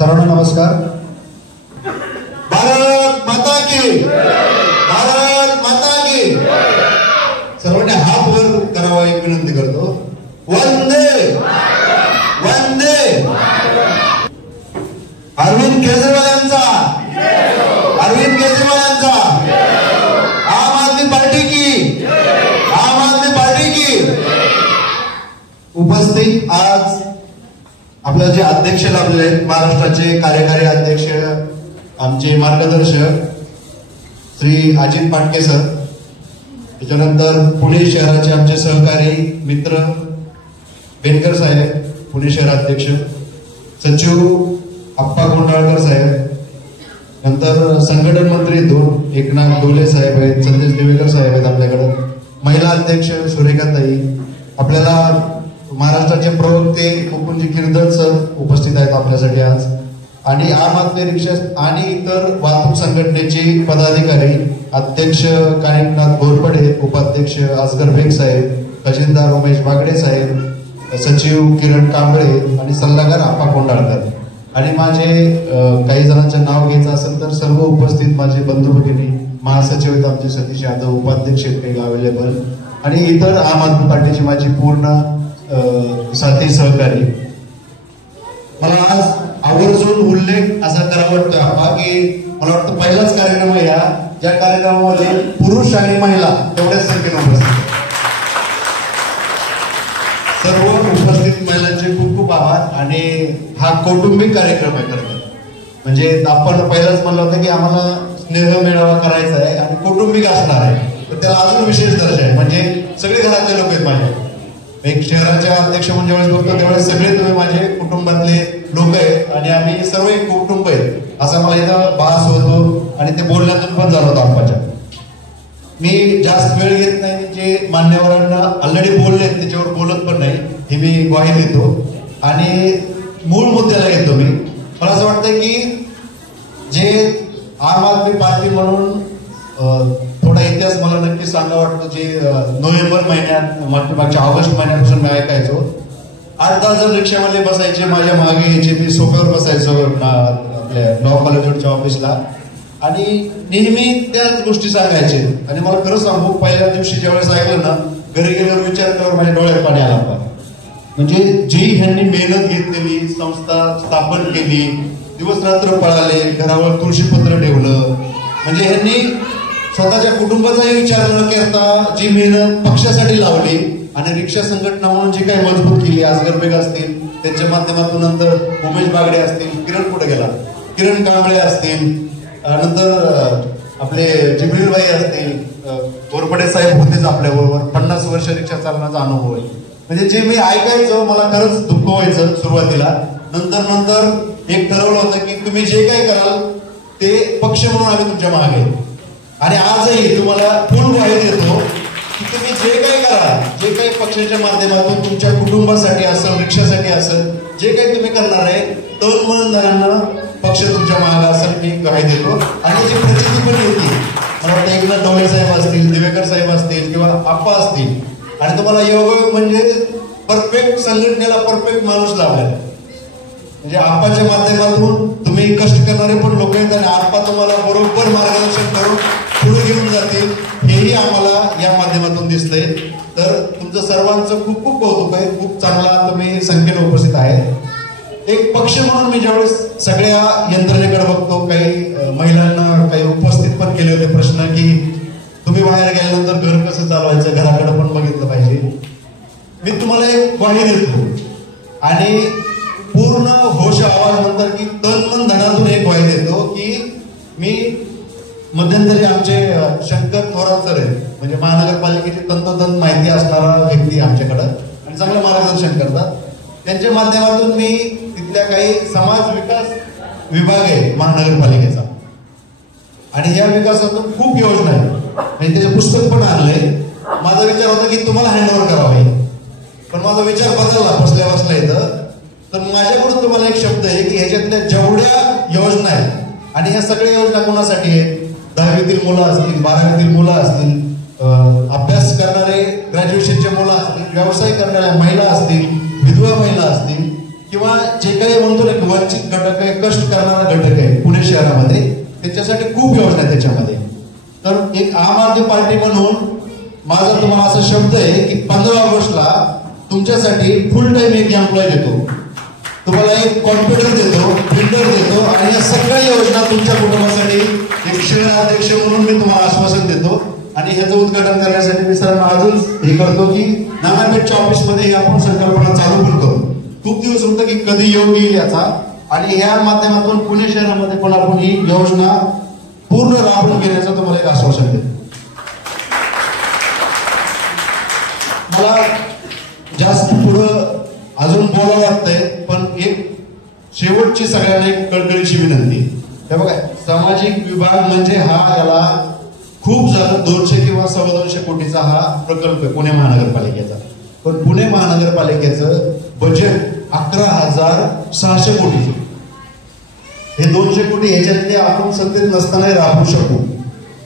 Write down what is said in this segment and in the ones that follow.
सर्वांना नमस्कार। भारत माता की, भारत माता की। सर्वांनी हात वर करावा एक विनंती करतो। वंदे वंदे। अरविंद केजरीवाल यांचा, अरविंद केजरीवाल यांचा, आम आदमी पार्टी की, आम आदमी पार्टी की। उपस्थित आज आपल्या जे अध्यक्ष लाभलेले आहेत, महाराष्ट्राचे कार्यकारी अध्यक्ष, आमचे मार्गदर्शक श्री अजित पाटके सर, त्याच्यानंतर पुणे शहराचे आमचे सहकारी मित्र बेनकर साहेब, पुणे शहराध्यक्ष, सचिव अप्पा गोंडाळकर साहेब, नंतर संघटन मंत्री दोन एकनाथ डोले साहेब आहेत, संदेश देवेकर साहेब आहेत आपल्याकडे, महिला अध्यक्ष सुरेखाताई, आपल्याला महाराष्ट्राचे प्रवक्ते मुकुंदजी किर्दत सर उपस्थित आहेत आपल्यासाठी आज, आणि आम आदमी रिक्षा आणि इतर वाहतूक संघटनेचे पदाधिकारी, अध्यक्ष कानिकनाथ घोरपडे, उपाध्यक्ष असगर बेग साहेब, खजिनदार उमेश बागडे साहेब, सचिव किरण कांबळे आणि सल्लागार अप्पा गोंडाळकर, आणि माझे काही जणांचं नाव घ्यायचं असेल तर सर्व उपस्थित माझे बंधू भगिनी, महासचिव आहेत आमचे सतीश यादव, उपाध्यक्ष आहेत काही अवेलेबल, आणि इतर आम आदमी पार्टीची माझी पूर्ण साथी सहकारी। मला आज आवर्जून उल्लेख असा करावा वाटतोय आप्पा की मला वाटतं पहिलाच कार्यक्रम आहे ज्या कार्यक्रमामध्ये पुरुष आणि महिला तेवढ्याच संख्येने उपस्थित, सर्व उपस्थित महिलांचे खूप खूप आभार। आणि हा कौटुंबिक कार्यक्रम आहे खरं म्हणजे आपण पहिलाच म्हणलं होतं की आम्हाला स्नेह मेळावा करायचा आहे आणि कौटुंबिक असणार आहे, तर त्याला अजून विशेष दर्जा आहे, म्हणजे सगळे घरातले लोक आहेत माझे, एक शहराच्या अध्यक्ष म्हणून ज्यावेळेस बघतो त्यावेळेस सगळे तुम्ही माझे कुटुंबातले लोक आहेत आणि आम्ही सर्व एक कुटुंब आहे असा मला इथं भास होतो, आणि ते बोलण्यातून पण झालं होतं आप्पाच्या। मी जास्त वेळ घेत नाही, जे मान्यवरांना ऑलरेडी बोलले त्याच्यावर बोलत पण नाही, हे मी ग्वाही देतो आणि मूळ मुद्द्याला येतो। मला असं वाटतं की जे आम आदमी पार्टी म्हणून थोडा इतिहास मला नक्की सांगा वाटतो, जे नोव्हेंबर महिन्यात मागच्या ऑगस्ट महिन्यापासून मी ऐकायचो, 8-10 जण रिक्षामध्ये बसायचे, माझ्या मागे यायचे, मी सोफ्यावर बसायचो आपल्या लॉ कॉलेजच्या ऑफिसला, आणि नेहमी त्याच गोष्टी सांगायचे। आणि मला खरं सांगू, पहिल्या दिवशी ज्यावेळेस ऐकलं ना, घरी गेल्यावर विचार केल्यावर माझ्या डोळ्यात पाणी आला होता, म्हणजे जी ह्यांनी मेहनत घेतलेली, संस्था स्थापन केली, दिवस रात्र पळाले, घरावर तुळशीपत्र ठेवलं, म्हणजे ह्यांनी स्वतःच्या कुटुंबाचाही विचार न करता जी मेहनत पक्षासाठी लावली, आणि रिक्षा संघटना म्हणून जी काही मजबूत केली, असगर बेग असतील त्यांच्या माध्यमातून, नंतर उमेश बागडे असतील, किरण कुठे गेला, किरण कांबळे असतील, नंतर आपले जिब्रीलभाई असतील, घोरपडे साहेब होतेच आपल्याबरोबर, 50 वर्ष रिक्षा चालवण्याचा अनुभव आहे, म्हणजे जे मी ऐकायचं मला खरंच दुःख व्हायचं सुरुवातीला, नंतर नंतर एक ठरवलं होतं की तुम्ही जे काही कराल ते पक्ष म्हणून आम्ही तुमच्या मागे, आणि आजही तुम्हाला फुल ग्वाही देतो की तुम्ही जे काही कराल, जे काही पक्षाच्या माध्यमातून तुमच्या कुटुंबासाठी असेल, रिक्षासाठी असेल, जे काही तुम्ही करणार आहे, तन मन धनांना पक्ष तुमच्या मागे असेल, मी ग्वाही देतो। आणि जी प्रचिती पण होती, मला वाटतं एकनाथ डोळे साहेब असतील, देवेकर साहेब असतील किंवा आप्पा असतील, आणि तुम्हाला योग म्हणजे परफेक्ट संघटनेला परफेक्ट माणूस लावलाय, म्हणजे आप्पाच्या माध्यमातून तुम्ही कष्ट करणारे पण लोक आहेत, आणि आप्पा तुम्हाला बरोबर मार्गदर्शन करून पुढे घेऊन जातील, हेही आम्हाला या माध्यमातून दिसतंय। तर तुमचं सर्वांचं खूप खूप कौतुक आहे, खूप चांगला तुम्ही संख्येने उपस्थित आहे। एक पक्ष म्हणून मी ज्यावेळेस सगळ्या यंत्रणेकडे बघतो, काही महिलांना काही उपस्थित पण केले होते प्रश्न की तुम्ही बाहेर गेल्यानंतर घर कसं चालवायचं, घराकडे पण बघितलं पाहिजे। मी तुम्हाला एक ग्वाही देतो आणि पूर्ण होश आवाज म्हणतात की तन मन धनातून एक ग्वाही देतो की मी मध्यंतरी आमचे शंकर थोरात सर आहेत, म्हणजे महानगरपालिकेची तंतोतंत माहिती असणारा व्यक्ती आमच्याकडं, आणि चांगलं मार्गदर्शन करतात, त्यांच्या माध्यमातून मी तिथल्या काही समाज विकास विभाग आहे महानगरपालिकेचा, आणि या विकासातून खूप योजना आहे, म्हणजे त्याचे पुस्तक पण आणले। माझा विचार होता की तुम्हाला हँडओव्हर करावा, पण माझा विचार बदलला बसल्या बसल्या इथं, तर माझ्याकडून तुम्हाला एक शब्द आहे की ह्याच्यातल्या जेवढ्या योजना आहेत, आणि ह्या सगळ्या योजना कोणासाठी आहेत, 10वीतील मुलं असतील, 12वीतील मुलं असतील, अभ्यास करणारे ग्रॅज्युएशनचे मुलं असतील, व्यवसाय करणाऱ्या महिला असतील, विधवा महिला असतील, किंवा जे काही म्हणतो ना की वंचित घटक आहे, कष्ट करणारा घटक आहे पुणे शहरामध्ये, त्याच्यासाठी खूप योजना आहे त्याच्यामध्ये. तर एक आम आदमी पार्टी म्हणून माझा तुम्हाला असा शब्द आहे की 15 ऑगस्टला तुमच्यासाठी फुल टाइम एक एम्प्लॉय देतो, तुम्हाला एक कॉम्प्युटर देतो, प्रिंटर देतो आणि या सगळ्या योजना तुमच्या कुटुंबासाठी एक शहर अध्यक्ष म्हणून मी तुम्हाला आश्वासन देतो. आणि ह्याचं उद्घाटन करण्यासाठी मी सरांना अजून हे करतो की नानापेठच्या ऑफिसमध्ये आपण संकल्पना चालू पण करू. खूप दिवस होतं की कधी योग येईल याचा, आणि ह्या माध्यमातून पुणे शहरामध्ये पण आपण ही योजना पूर्ण राबवून घेण्याचं तुम्हाला एक आश्वासन देतो. मला जास्त पुढं अजून बोलावं लागतंय, पण एक शेवटची सगळ्यांना एक कळकळीची विनंती. हे बघा, सामाजिक विभाग म्हणजे हा याला खूप झालं 200 किंवा 225 कोटीचा हा प्रकल्प आहे पुणे महानगरपालिकेचा. पण पुणे महानगरपालिकेचं बजेट 11,600 कोटीचे. हे 200 कोटी ह्याच्यातले आपण सत्तेत नसताना राबवू शकू,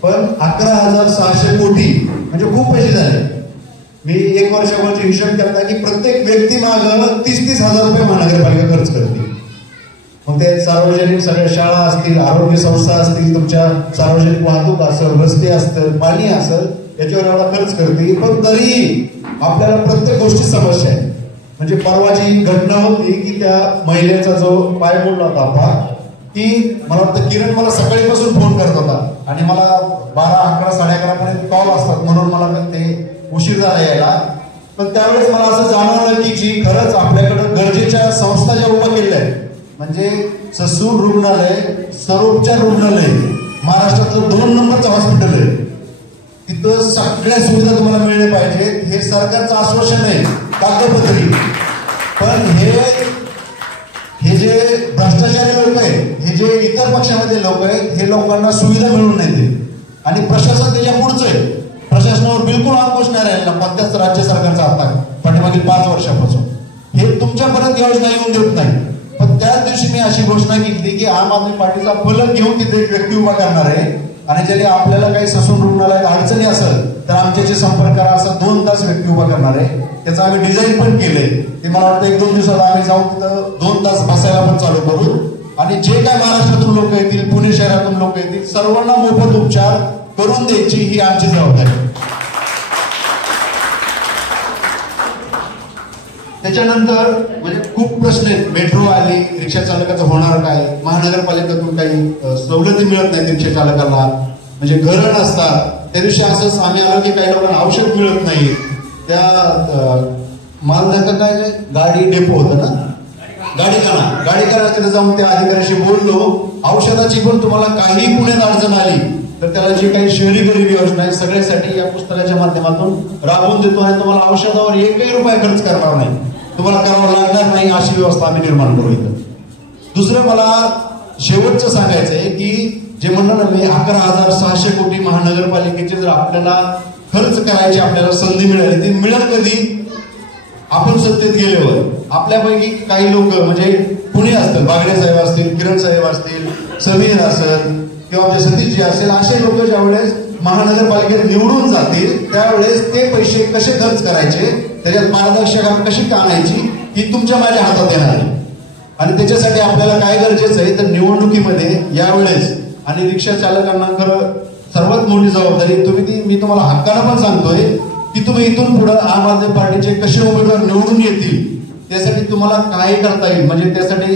पण 11,600 कोटी म्हणजे खूप पैसे झाले. मी 1 वर्षावरची हिशोब करता की प्रत्येक व्यक्ती मागं 30-30 हजार रुपये महानगरपालिका खर्च करते. मग ते सार्वजनिक सगळ्या शाळा असतील, आरोग्य संस्था असतील, तुमच्या सार्वजनिक वाहतूक असेल, रस्ते असतील, पाणी असेल, याच्यावर एवढा खर्च करते. पण तरीही आपल्याला प्रत्येक गोष्टी समस्या आहे. म्हणजे परवाची घटना होती की त्या महिलेचा जो पाय मोडला होता अपघात, ती मला वाटतं किरण मला सकाळीपासून फोन करत होता आणि मला 12, 11, 11:30 पर्यंत कॉल असतात, म्हणून मला ते उशीर झाला यायला. पण त्यावेळेस मला असं जाणवलं की जी खरंच आपल्याकडे गरजेच्या संस्था ज्या उभ्या केल्या आहेत, म्हणजे ससून रुग्णालय, सर्वोपचार रुग्णालय महाराष्ट्रातलं 2 नंबरचं हॉस्पिटल आहे, तिथं सगळ्या सुविधा तुम्हाला मिळल्या पाहिजेत. हे सरकारचं आश्वासन आहे कागदपत्री. पण हे जे भ्रष्टाचारी लोक आहेत, हे जे इतर पक्षामध्ये लोक आहेत, हे लोकांना सुविधा मिळून नाही देत. आणि प्रशासन त्याच्या पुढचं आहे. प्रशासनावर बिलकुल अंकुश नाही राहिला मध्यस्थ राज्य सरकारचा आता पाठीमागील 5 वर्षापासून. हे तुमच्यापर्यंत योजना येऊन देत नाही. पण त्याच दिवशी मी अशी घोषणा केली की आम आदमी पार्टीचा फलक घेऊन तिथे एक व्यक्ती उभा करणार आहे, आणि ज्याने आपल्याला काही ससून रुग्णालयात अडचणी असेल तर आमच्याशी संपर्क करा, असा 2 तास व्यक्ती उभा करणार आहे. त्याचं आम्ही डिझाईन पण केलंय. ते मला वाटतं 1-2 दिवसात आम्ही जाऊन तिथं 2 तास बसायला पण चालू करू. आणि जे काय महाराष्ट्रातून लोक येतील, पुणे शहरातून लोक येतील, सर्वांना मोफत उपचार करून द्यायची ही आमची जबाबदारी. त्याच्यानंतर म्हणजे खूप प्रश्न आहेत. मेट्रो आली, रिक्षा चालकाचं होणार काय, महानगरपालिकेतून काही सवलती मिळत नाही रिक्षा चालकाला, म्हणजे घरं नसतात. त्या दिवशी असंच आम्ही आलो की काही लोकांना औषध मिळत नाही. त्या मालधक्का काय गाडी डेपो होतं ना, गाडीखाना तिथे जाऊन त्या अधिकाऱ्याशी बोललो. औषधाची पण तुम्हाला काही पुण्यात अडचण आली तर त्याला जी काही शहरी गरीबी योजना आहे सगळ्यासाठी या पुस्तकाच्या माध्यमातून राबवून देतो, आणि तुम्हाला औषधावर 1 रुपया खर्च करणार नाही, तुम्हाला करावं लागणार नाही, अशी व्यवस्था आम्ही निर्माण करू इथं. दुसरं मला शेवटचं सांगायचं आहे की जे म्हणलं ना मी 11,600 कोटी महानगरपालिकेचे जर आपल्याला खर्च करायची आपल्याला संधी मिळाली, ती मिळेल कधी? आपण सत्तेत गेल्यावर. आपल्यापैकी काही लोक म्हणजे पुणे असतील, बागडे साहेब असतील, किरण साहेब असतील, समीर असेल किंवा आमचे सतीशजी असेल, असे लोक ज्यावेळेस महानगरपालिकेत निवडून जातील त्यावेळेस ते पैसे कसे खर्च करायचे, त्याच्यात पारदर्शकता कशी आणायची, ही तुमच्या माझ्या हातात येणार आहे. आणि त्याच्यासाठी आपल्याला काय गरजेचं आहे तर निवडणुकीमध्ये यावेळेस, आणि रिक्षा चालकांना खरं सर्वात मोठी जबाबदारी मी तुम्हाला हक्कानं पण सांगतोय की तुम्ही इथून पुढे आम आदमी पार्टीचे कसे उमेदवार निवडून येतील त्यासाठी तुम्हाला काय करता येईल. म्हणजे त्यासाठी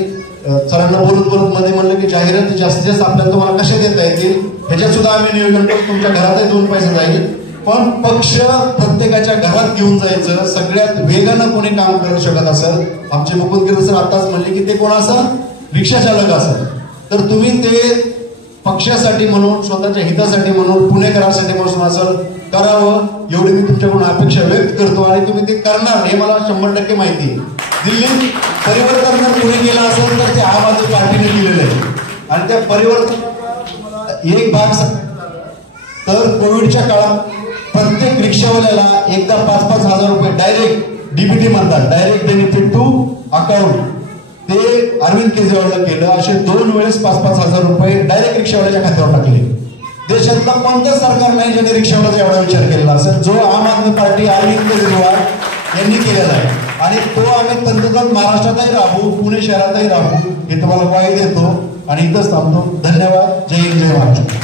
सरांना बोलत मध्ये म्हणलं की जाहिराती जास्तीत जास्त आपल्याला तुम्हाला कशा देता येतील ह्याच्यात सुद्धा आम्ही नियोजन करू. तुमच्या घरातही 2 पैसे जाईल, पण पक्ष प्रत्येकाच्या घरात घेऊन जायचं. सगळ्यात वेगानं कोणी काम करू शकत असेल, आमचे मुकुंद सर आताच म्हणले की ते कोण असेल, रिक्षा चालक असेल, तर तुम्ही ते पक्षासाठी म्हणून, स्वतःच्या हितासाठी म्हणून, पुणेकरांसाठी म्हणून असेल करावं, एवढी मी तुमच्याकडून अपेक्षा व्यक्त करतो. आणि तुम्ही ते करणार हे मला 100% माहिती आहे. दिल्लीत परिवर्तन जर पुणे केलं असेल तर ते आम आदमी पार्टीने केलेलं आहे. आणि त्या परिवर्तनाचा एक भाग तर कोविडच्या काळात प्रत्येक रिक्षावाल्याला एकदा 5-5 हजार रुपये डायरेक्ट डीबीटी म्हणतात, डायरेक्ट बेनिफिट टू अकाउंट, ते अरविंद केजरीवालनं केलं. असे 2 वेळेस 5-5 हजार रुपये डायरेक्ट रिक्षावाल्याच्या खात्यावर टाकले. देशातलं कोणतं सरकार नाही ज्याने रिक्षावाल्याचा एवढा विचार केलेला असेल जो आम आदमी पार्टी, अरविंद केजरीवाल यांनी केलेला आहे. आणि तो आम्ही तंतोतंत महाराष्ट्रातही राबवू, पुणे शहरातही राबवू हे तुम्हाला ग्वाही देतो आणि इथंच थांबतो. धन्यवाद. जय हिंद, जय महाराष्ट्र.